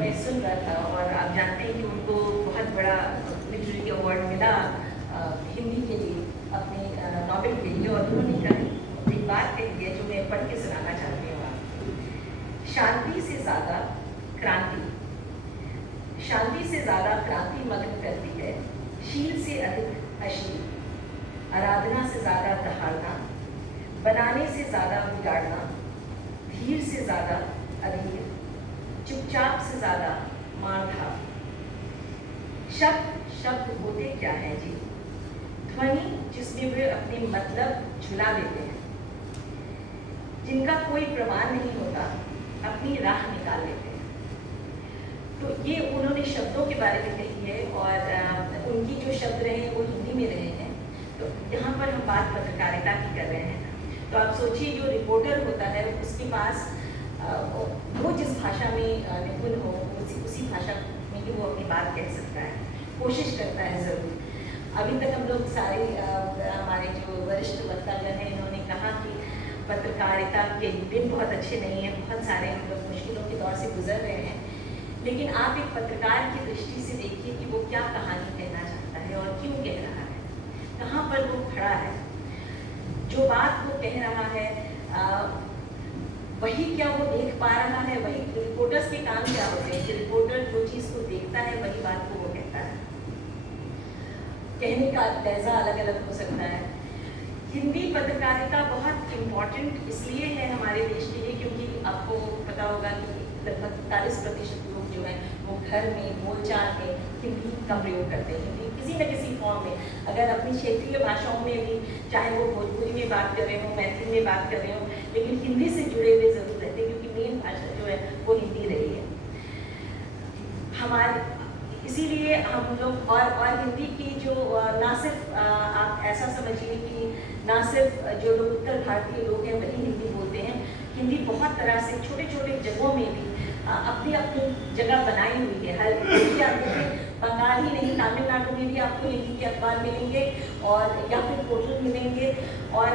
मैं सुन रहा था और आप जानते हैं कि उनको बहुत बड़ा लिटरेरी अवार्ड मिला हिंदी के लिए अपने नॉवेल के लिए, और उन्होंने कहा एक बात कही है जो मैं पढ़ के सुनाना चाहती हूँ आपको। शांति से ज़्यादा क्रांति, शांति से ज़्यादा क्रांति मगन करती है, शील से अधिक अशील, आराधना से ज़्यादा दहाड़ना, बनाने से ज़्यादा बिगाड़ना, धीर से ज़्यादा अधीर, चुपचाप से ज़्यादा मारधाड़। शब्द शब्द होते क्या है जी? ध्वनि जिसमें वे अपने मतलब झुला देते हैं, जिनका कोई प्रमाण नहीं होता, अपनी राह निकाल लेते हैं। तो ये उन्होंने शब्दों के बारे में कही है, और उनकी जो शब्द रहे वो हिंदी में रहे हैं। तो यहाँ पर हम बात पत्रकारिता की कर रहे हैं। तो आप सोचिए, जो रिपोर्टर होता है उसके पास वो जिस भाषा में निपुण हो उसी भाषा में ही वो अपनी बात कह सकता है, कोशिश करता है ज़रूर। अभी तक हम लोग सारे हमारे जो वरिष्ठ वक्तागण हैं, इन्होंने कहा कि पत्रकारिता के दिन बहुत अच्छे नहीं हैं, बहुत सारे हम लोग मुश्किलों के दौर से गुजर रहे हैं। लेकिन आप एक पत्रकार की दृष्टि से देखिए कि वो क्या कहानी कहना चाहता है और क्यों कह रहा है, कहाँ पर वो खड़ा है, जो बात वो कह रहा है वही क्या वो देख पा रहा है। वही रिपोर्टर्स के काम क्या होते हैं कि रिपोर्टर जो चीज़ को देखता है वही बात को वो कहता है। कहने का लहजा अलग अलग हो सकता है। हिंदी पत्रकारिता बहुत इम्पॉर्टेंट इसलिए है हमारे देश के लिए क्योंकि आपको पता होगा कि लगभग 45% लोग जो हैं वो घर में बोलचाल में हिंदी का प्रयोग करते हैं। हिंदी किसी न किसी फॉर्म में, अगर अपनी क्षेत्रीय भाषाओं में भी, चाहे वो भोजपुरी में बात कर रहे हो, मैथिली में बात कर रहे हो, लेकिन हिंदी से जुड़े हुए जरूर रहते हैं क्योंकि मेन भाषा जो है वो हिंदी रही है हमारे। इसीलिए हम लोग और हिंदी की जो ना सिर्फ आप ऐसा समझिए कि ना सिर्फ जो लोग उत्तर भारतीय लोग हैं वही हिंदी बोलते हैं। हिंदी बहुत तरह से छोटे छोटे जगहों में भी अपनी अपनी जगह बनाई हुई है। हर देखिए, बंगाल ही नहीं, तमिलनाडु में भी आपको हिंदी के अखबार मिलेंगे और या फिर पोर्टल मिलेंगे। और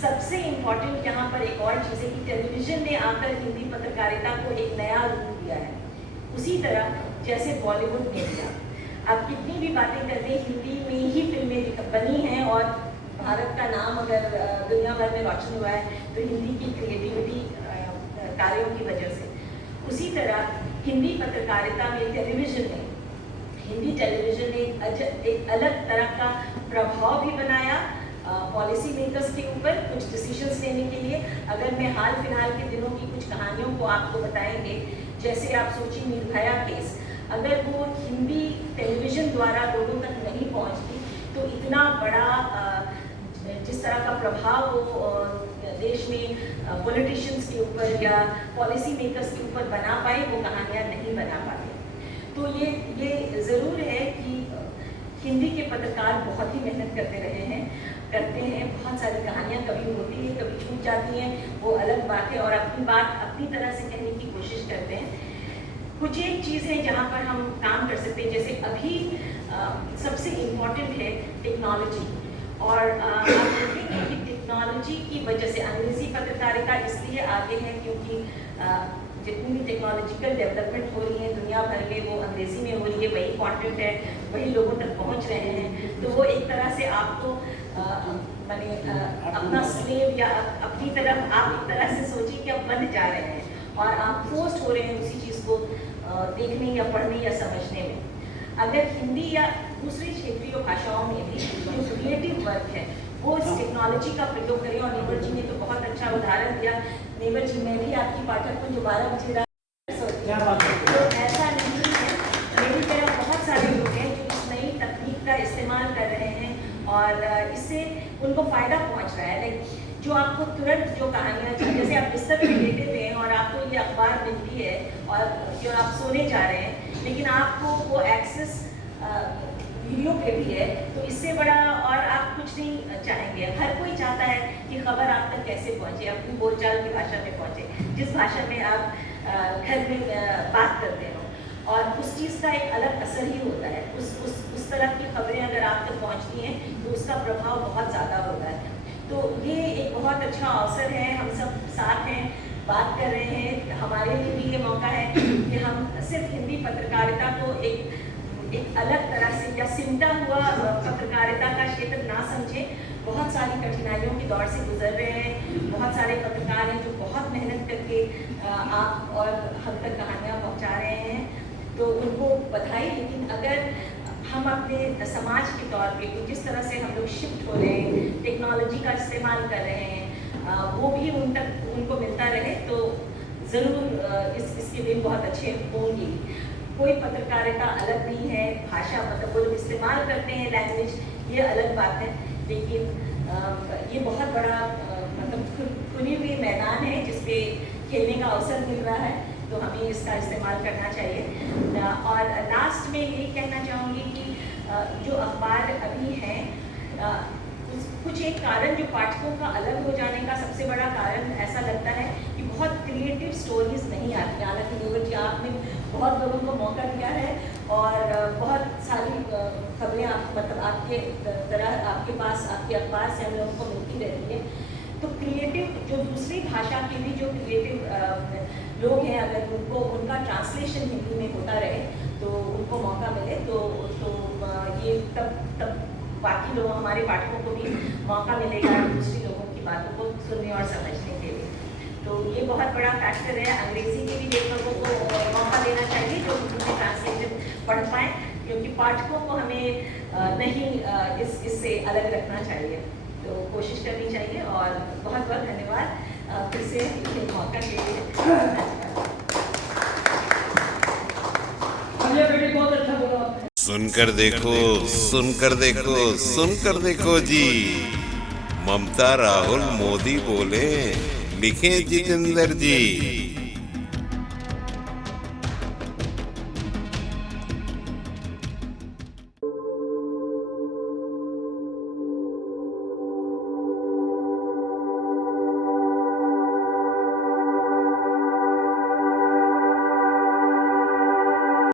सबसे इम्पॉर्टेंट यहाँ पर एक और चीज़ है कि टेलीविज़न ने आकर हिंदी पत्रकारिता को एक नया रूप दिया है, उसी तरह जैसे बॉलीवुड में दिया। अब कितनी भी बातें कर दें, हिंदी में ही फिल्में बनी हैं और भारत का नाम अगर दुनिया भर में रोशन हुआ है तो हिंदी की क्रिएटिविटी कार्यों की वजह से। उसी तरह हिंदी पत्रकारिता में हिंदी टेलीविज़न ने एक अलग तरह का प्रभाव भी बनाया पॉलिसी मेकर्स के ऊपर कुछ डिसीजंस लेने के लिए। अगर मैं हाल फिलहाल के दिनों की कुछ कहानियों को आपको बताएंगे, जैसे आप सोचिए निर्भया केस, अगर वो हिंदी टेलीविज़न द्वारा लोगों तक नहीं पहुंचती तो इतना बड़ा जिस तरह का प्रभाव वो देश में पॉलिटिशियंस के ऊपर या पॉलिसी मेकर्स के ऊपर बना पाए, वो कहानियाँ नहीं बना पाते। तो ये ज़रूर है कि हिंदी के पत्रकार बहुत ही मेहनत करते हैं। बहुत सारी कहानियाँ कभी होती हैं, कभी छूट जाती हैं, वो अलग बात है, और अपनी बात अपनी तरह से कहने की कोशिश करते हैं। कुछ एक चीज़ है जहाँ पर हम काम कर सकते हैं, जैसे अभी सबसे इम्पॉर्टेंट है टेक्नोलॉजी। और आप देखेंगे कि टेक्नोलॉजी की वजह से अंग्रेज़ी पत्रकारिता इसलिए आगे है क्योंकि जितनी भी टेक्नोलॉजिकल डेवलपमेंट हो रही है दुनिया भर में वो अंग्रेज़ी में हो रही है, वही कंटेंट है, वही लोगों तक पहुंच रहे हैं। तो वो एक तरह से आपको माने अपना स्लेव या अपनी तरफ आप एक तरह से सोचिए कि आप बंद जा रहे हैं और आप पोस्ट हो रहे हैं उसी चीज़ को देखने या पढ़ने या समझने में। अगर हिंदी या दूसरी क्षेत्रीय भाषाओं में भी जो क्रिएटिव वर्क है वो इस टेक्नोलॉजी का प्रयोग करें, और नेवर जी ने तो बहुत अच्छा उदाहरण दिया। नेवर जी, मैं भी आपकी पाठक को जो 12 बजे तो ऐसा नहीं है, मेरी तरह बहुत सारे लोग हैं जो इस नई तकनीक का इस्तेमाल कर रहे हैं और इससे उनको फ़ायदा पहुंच रहा है। लाइक जो आपको तुरंत जो कहानियाँ, जैसे आप बिस्तर पे लेटे हुए हैं और आपको ये अखबार मिलती है और जो आप सोने जा रहे हैं, लेकिन आपको वो एक्सेस वीडियो पे भी है, तो इससे बड़ा और आप कुछ नहीं चाहेंगे। हर कोई चाहता है कि खबर आप तक कैसे पहुँचे, अपनी बोलचाल की भाषा में पहुँचे, जिस भाषा में आप घर में बात करते हो, और उस चीज़ का एक अलग असर ही होता है। उस तरह की खबरें अगर आप तक पहुँचती हैं तो उसका प्रभाव बहुत ज़्यादा होता है। तो ये एक बहुत अच्छा अवसर है, हम सब साथ हैं, बात कर रहे हैं। हमारे लिए भी ये मौका है कि हम सिर्फ हिंदी पत्रकारिता को एक अलग तरह से या सिमटा हुआ पत्रकारिता का क्षेत्र ना समझे। बहुत सारी कठिनाइयों के दौर से गुजर रहे हैं, बहुत सारे पत्रकार हैं जो बहुत मेहनत करके आप और हम तक कहानियाँ पहुँचा रहे हैं, तो उनको बधाई। लेकिन अगर हम अपने समाज के तौर पे जिस तरह से हम लोग शिफ्ट हो रहे हैं, टेक्नोलॉजी का इस्तेमाल कर रहे हैं, वो भी उनको मिलता रहे तो ज़रूर इसके दिन बहुत अच्छे होंगे। कोई पत्रकारिता अलग नहीं है, भाषा मतलब वो लोग इस्तेमाल करते हैं लैंग्वेज, ये अलग बात है, लेकिन ये बहुत बड़ा मतलब खुली हुई मैदान है जिसपे खेलने का अवसर मिल रहा है, तो हमें इसका इस्तेमाल करना चाहिए। और लास्ट में यही कहना चाहूँगी कि जो अखबार अभी हैं, कुछ एक कारण जो पाठकों का अलग हो जाने का सबसे बड़ा कारण ऐसा लगता है कि बहुत क्रिएटिव स्टोरीज नहीं आती। हालांकि नीरज जी आपने बहुत लोगों को मौका दिया है और बहुत सारी खबरें मतलब आपके तरह आपके पास आपके अखबार से हम लोगों को मिलती रहती है। तो क्रिएटिव जो दूसरी भाषा के भी जो क्रिएटिव लोग हैं, अगर उनका ट्रांसलेशन हिंदी में होता रहे तो उनको मौका मिले तो ये तब बाकी लोग हमारे पाठकों को भी मौका मिलेगा दूसरी लोगों की बातों को सुनने और समझने के लिए। तो ये बहुत बड़ा फैक्टर है। अंग्रेजी के भी लेखकों को मौका देना चाहिए जो उनमें ट्रांसलेशन पढ़ पाएँ, क्योंकि पाठकों को हमें नहीं इससे अलग रखना चाहिए, तो कोशिश करनी चाहिए। और बहुत बहुत धन्यवाद फिर से मौका के लिए। बहुत अच्छा बोला आपने। सुनकर देखो, सुनकर देखो, सुनकर देखो जी। ममता राहुल मोदी बोले, लिखे जितेंद्र जी।